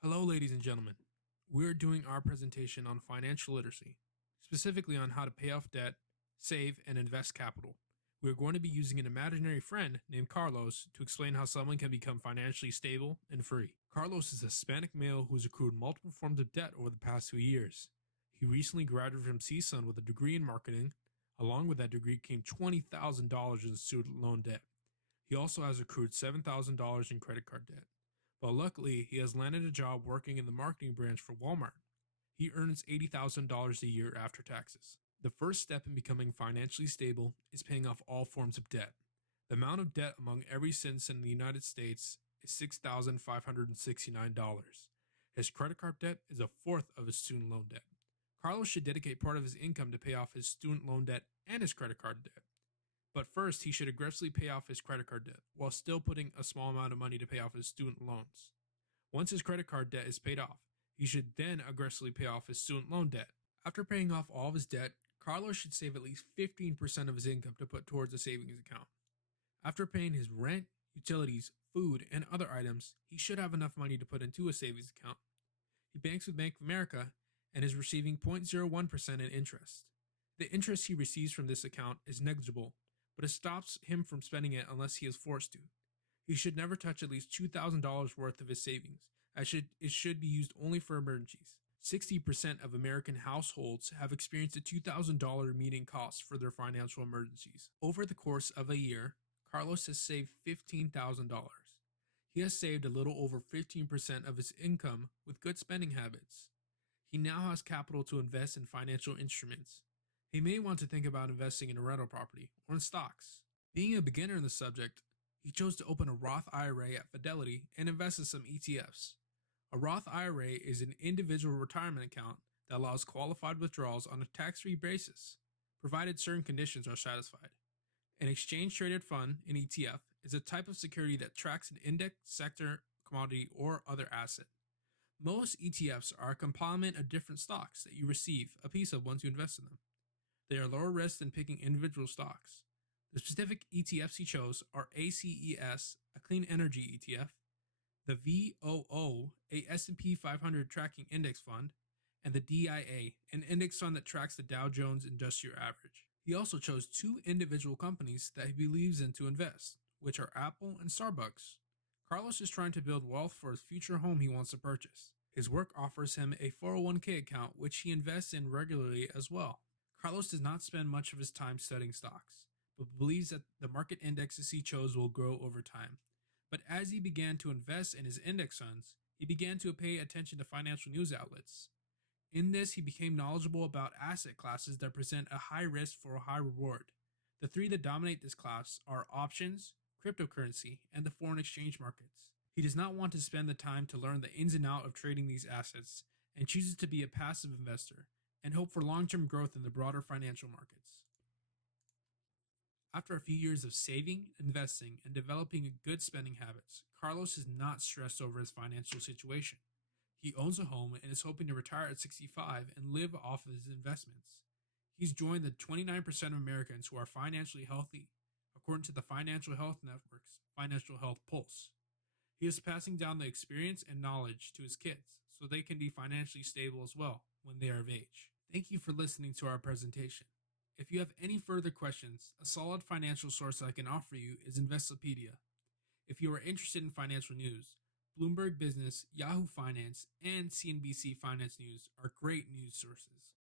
Hello, ladies and gentlemen. We're doing our presentation on financial literacy, specifically on how to pay off debt, save, and invest capital. We're going to be using an imaginary friend named Carlos to explain how someone can become financially stable and free. Carlos is a Hispanic male who's accrued multiple forms of debt over the past 2 years. He recently graduated from CSUN with a degree in marketing. Along with that degree came $20,000 in student loan debt. He also has accrued $7,000 in credit card debt. But luckily, he has landed a job working in the marketing branch for Walmart. He earns $80,000 a year after taxes. The first step in becoming financially stable is paying off all forms of debt. The amount of debt among every citizen in the United States is $6,569. His credit card debt is a fourth of his student loan debt. Carlos should dedicate part of his income to pay off his student loan debt and his credit card debt. But first, he should aggressively pay off his credit card debt while still putting a small amount of money to pay off his student loans. Once his credit card debt is paid off, he should then aggressively pay off his student loan debt. After paying off all of his debt, Carlos should save at least 15% of his income to put towards a savings account. After paying his rent, utilities, food, and other items, he should have enough money to put into a savings account. He banks with Bank of America and is receiving 0.01% in interest. The interest he receives from this account is negligible, but it stops him from spending it unless he is forced to. He should never touch at least $2,000 worth of his savings, as it should be used only for emergencies. 60% of American households have experienced a $2,000 median cost for their financial emergencies. Over the course of a year, Carlos has saved $15,000. He has saved a little over 15% of his income with good spending habits. He now has capital to invest in financial instruments. He may want to think about investing in a rental property or in stocks. Being a beginner in the subject, he chose to open a Roth IRA at Fidelity and invest in some ETFs. A Roth IRA is an individual retirement account that allows qualified withdrawals on a tax-free basis, provided certain conditions are satisfied. An exchange-traded fund, an ETF, is a type of security that tracks an index, sector, commodity, or other asset. Most ETFs are a complement of different stocks that you receive a piece of once you invest in them. They are lower risk than picking individual stocks. The specific ETFs he chose are ACES, a clean energy ETF, the VOO, a S&P 500 tracking index fund, and the DIA, an index fund that tracks the Dow Jones Industrial Average. He also chose two individual companies that he believes in to invest, which are Apple and Starbucks. Carlos is trying to build wealth for his future home he wants to purchase. His work offers him a 401k account which he invests in regularly as well. Carlos does not spend much of his time studying stocks, but believes that the market indexes he chose will grow over time. But as he began to invest in his index funds, he began to pay attention to financial news outlets. In this, he became knowledgeable about asset classes that present a high risk for a high reward. The three that dominate this class are options, cryptocurrency, and the foreign exchange markets. He does not want to spend the time to learn the ins and outs of trading these assets and chooses to be a passive investor and hope for long-term growth in the broader financial markets. After a few years of saving, investing, and developing good spending habits, Carlos is not stressed over his financial situation. He owns a home and is hoping to retire at 65 and live off of his investments. He's joined the 29% of Americans who are financially healthy, according to the Financial Health Network's Financial Health Pulse. He is passing down the experience and knowledge to his kids so they can be financially stable as well when they are of age. Thank you for listening to our presentation. If you have any further questions, a solid financial source I can offer you is Investopedia. If you are interested in financial news, Bloomberg Business, Yahoo Finance, and CNBC Finance News are great news sources.